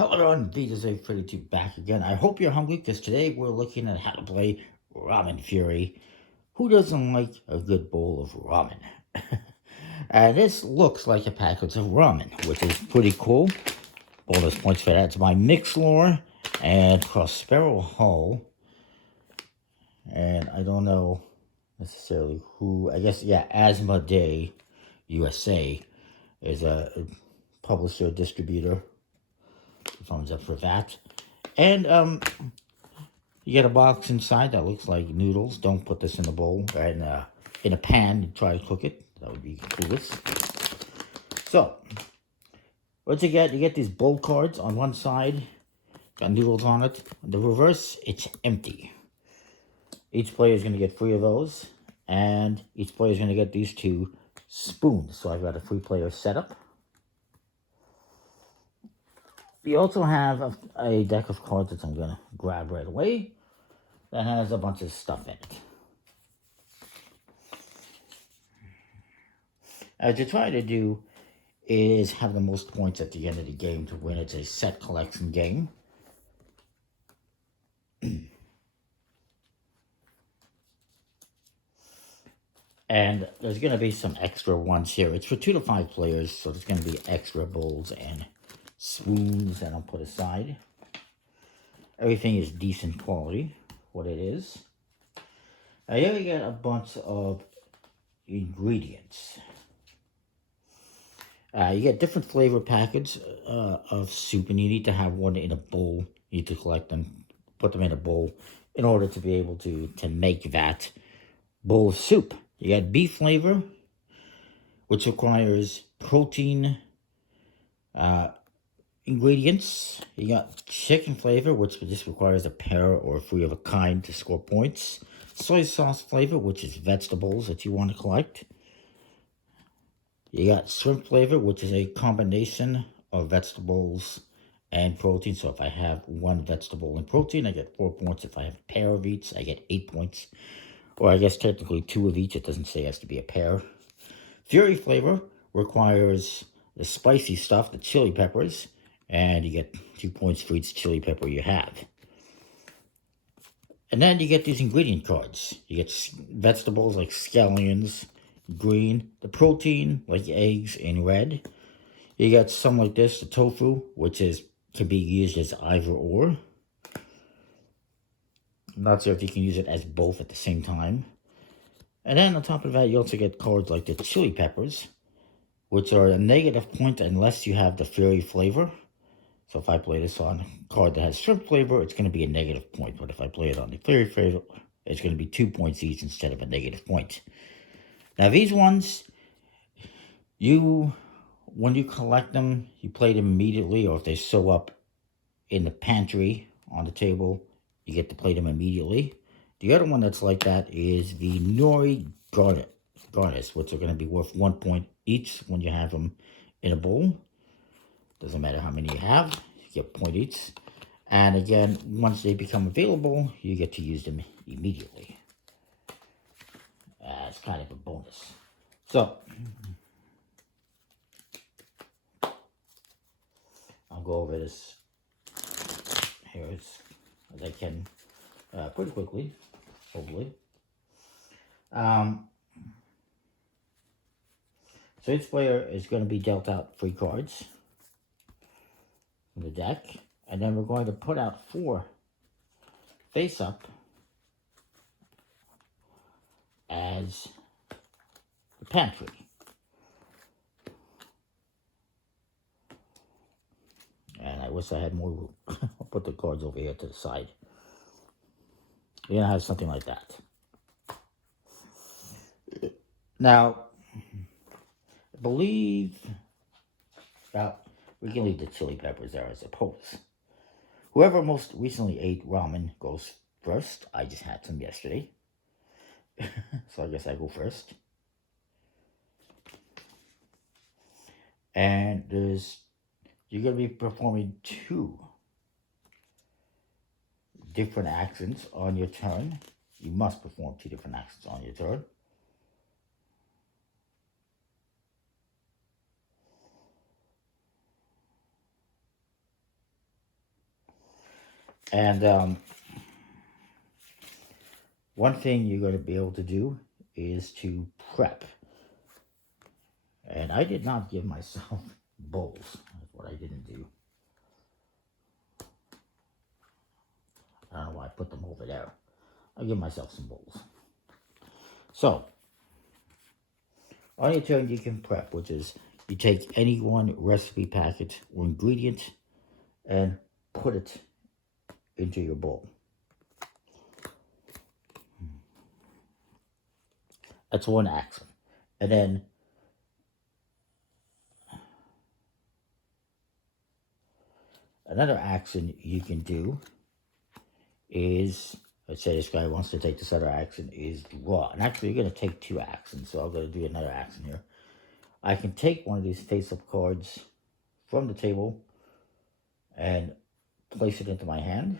Hello everyone, VJ32 back again. I hope you're hungry because today we're looking at how to play Ramen Fury. Who doesn't like a good bowl of ramen? And this looks like a package of ramen, which is pretty cool. Bonus points for that. It's by Mixlore and Prospero Hull. And I don't know necessarily who, I guess, yeah, Asmodee USA is a publisher, distributor. Thumbs up for that. And you get a box inside that looks like noodles. Don't put this in a bowl or in a pan and try to cook it. That would be coolest. So, what you get? You get these bowl cards on one side. Got noodles on it. On the reverse, it's empty. Each player is going to get 3 of those. And each player is going to get these 2 spoons. So I've got a 3-player setup. We also have a deck of cards that I'm going to grab right away that has a bunch of stuff in it. What you try to do is have the most points at the end of the game to win. It's a set collection game. And there's going to be some extra ones here. It's for 2 to 5 players, so there's going to be extra bowls and spoons that I'll put aside. Everything is decent quality, what it is. Now here we get a bunch of ingredients. You get different flavor packets of soup, and you need to have one in a bowl. You need to collect them, put them in a bowl in order to be able to make that bowl of soup. You got beef flavor, which requires protein ingredients. You got chicken flavor, which just requires a pair or 3 of a kind to score points. Soy sauce flavor, which is vegetables that you want to collect. You got shrimp flavor, which is a combination of vegetables and protein. So if I have 1 vegetable and protein, I get 4 points. If I have a pair of each, I get 8 points. Or I guess technically 2 of each. It doesn't say it has to be a pair. Fury flavor requires the spicy stuff, the chili peppers. And you get 2 points for each chili pepper you have. And then you get these ingredient cards. You get vegetables like scallions, green, the protein like eggs in red. You got some like this, the tofu, which can be used as either or. I'm not sure if you can use it as both at the same time. And then on top of that, you also get cards like the chili peppers, which are a negative point unless you have the fury flavor. So if I play this on a card that has shrimp flavor, it's going to be a negative point. But if I play it on the fury flavor, it's going to be 2 points each instead of a negative point. Now these ones, when you collect them, you play them immediately, or if they show up in the pantry on the table, you get to play them immediately. The other one that's like that is the nori garnish, which are going to be worth 1 point each when you have them in a bowl. Doesn't matter how many you have, you get a point each. And again, once they become available, you get to use them immediately. It's kind of a bonus. So, I'll go over this here as I can pretty quickly, hopefully. So each player is going to be dealt out 3 cards from the deck, and then we're going to put out 4 face up as the pantry. And I wish I had more room. I'll put the cards over here to the side. You're going to have something like that. Now, I believe... we can leave the chili peppers there, I suppose. Whoever most recently ate ramen goes first. I just had some yesterday. So I guess I go first. And you're going to be performing 2 different actions on your turn. You must perform 2 different actions on your turn. And one thing you're going to be able to do is to prep. And I did not give myself bowls. That's what I didn't do. I don't know why I put them over there. I'll give myself some bowls. So, on your turn, you can prep, which is you take any one recipe packet or ingredient and put it into your bowl. That's one action. And then another action you can do is, let's say this guy wants to take this other action, is draw. And actually, you're going to take two actions, so I'm going to do another action here. I can take one of these face-up cards from the table and place it into my hand.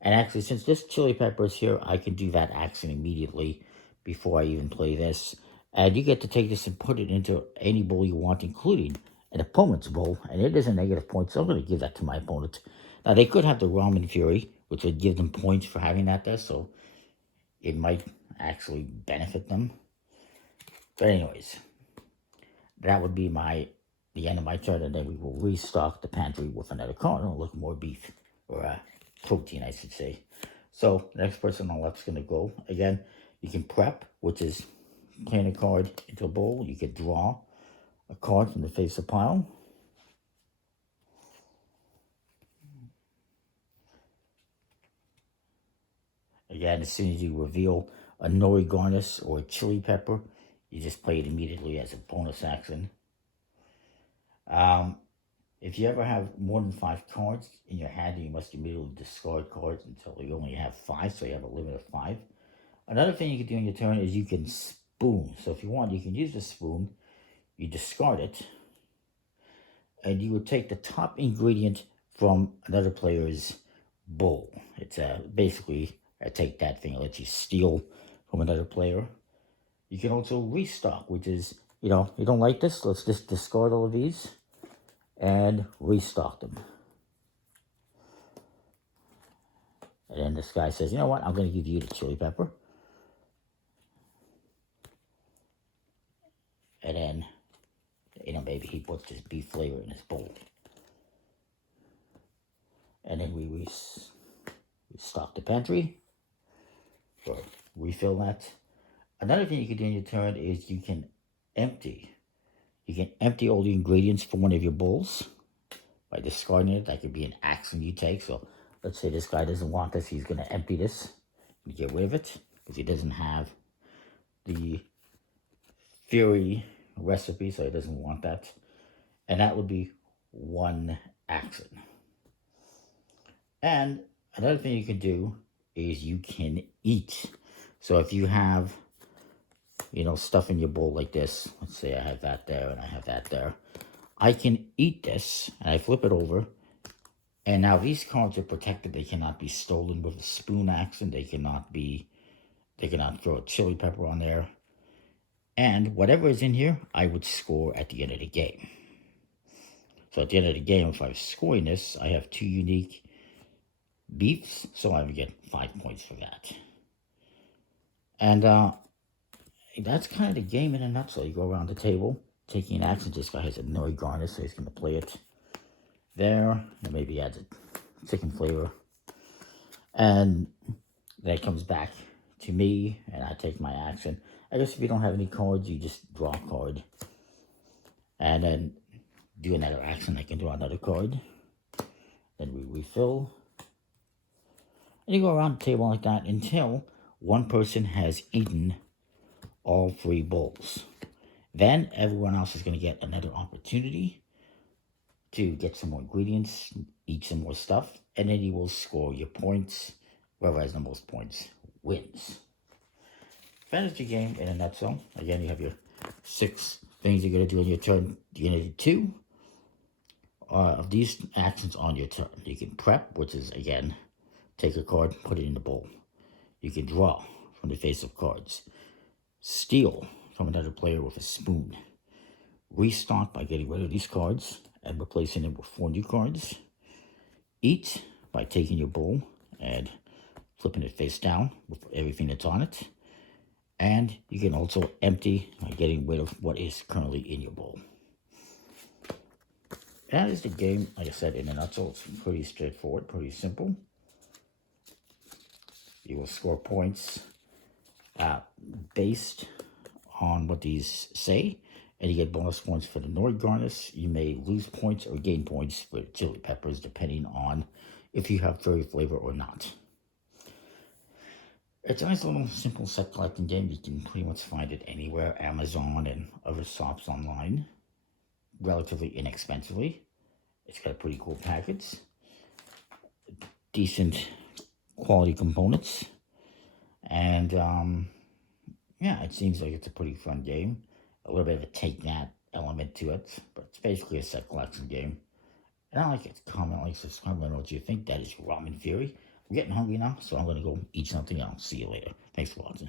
And actually, since this chili pepper is here, I can do that action immediately before I even play this. And you get to take this and put it into any bowl you want, including an opponent's bowl. And it is a negative point, so I'm going to give that to my opponent. Now, they could have the Ramen Fury, which would give them points for having that there, so it might actually benefit them. But anyways, that would be the end of my turn, and then we will restock the pantry with another card and look more beef, or protein, I should say. So, the next person on left's going to go. Again, you can prep, which is playing a card into a bowl. You can draw a card from the face-up pile. Again, as soon as you reveal a nori garnish or a chili pepper, you just play it immediately as a bonus action. If you ever have more than 5 cards in your hand, you must immediately discard cards until you only have 5, so you have a limit of 5. Another thing you can do on your turn is you can spoon. So if you want, you can use the spoon, you discard it, and you would take the top ingredient from another player's bowl. It's basically a take that thing. It lets you steal from another player. You can also restock, which is, you don't like this, let's just discard all of these and restock them. And then this guy says, you know what, I'm going to give you the chili pepper. And then, maybe he puts this beef flavor in his bowl. And then we restock the pantry, or refill that. Another thing you can do in your turn is you can empty all the ingredients from one of your bowls by discarding it. That could be an action you take. So let's say this guy doesn't want this. He's going to empty this and get rid of it because he doesn't have the Fury recipe, so he doesn't want that. And that would be one action. And another thing you can do is you can eat. So if you have stuff in your bowl like this. Let's say I have that there and I have that there. I can eat this, and I flip it over. And now these cards are protected. They cannot be stolen with a spoon action. They cannot throw a chili pepper on there. And whatever is in here, I would score at the end of the game. So at the end of the game, if I was scoring this, I have 2 unique beefs, so I would get 5 points for that. And that's kind of the game in a nutshell. You go around the table, taking an action. This guy has a nori garnish, so he's going to play it there. And maybe adds a chicken flavor. And then it comes back to me, and I take my action. I guess if you don't have any cards, you just draw a card. And then do another action. I can draw another card. Then we refill. And you go around the table like that until one person has eaten all 3 bowls. Then everyone else is going to get another opportunity to get some more ingredients, eat some more stuff, and then you will score your points. Whoever has the most points wins. Fantasy game in a nutshell. Again, you have your 6 things you're going to do on your turn. You're going to do 2 of these actions on your turn. You can prep, which is, again, take a card, put it in the bowl. You can draw from the face of cards. Steal from another player with a spoon. Restock by getting rid of these cards and replacing them with 4 new cards. eat by taking your bowl and flipping it face down with everything that's on it. And you can also empty by getting rid of what is currently in your bowl. That is the game, like I said, in a nutshell. It's pretty straightforward, pretty simple. You will score points based on what these say, and you get bonus points for the Nori garnish. You may lose points or gain points for chili peppers, depending on if you have fairy flavor or not. It's a nice little simple set collecting game. You can pretty much find it anywhere, Amazon and other shops online, relatively inexpensively. It's got a pretty cool package, decent quality components, and yeah, it seems like it's a pretty fun game. A little bit of a take that element to it, but it's basically a set collection game. And I like it. Comment, like, subscribe, let me know what you think. That is Ramen Theory. I'm getting hungry now, so I'm going to go eat something. I'll see you later. Thanks for watching.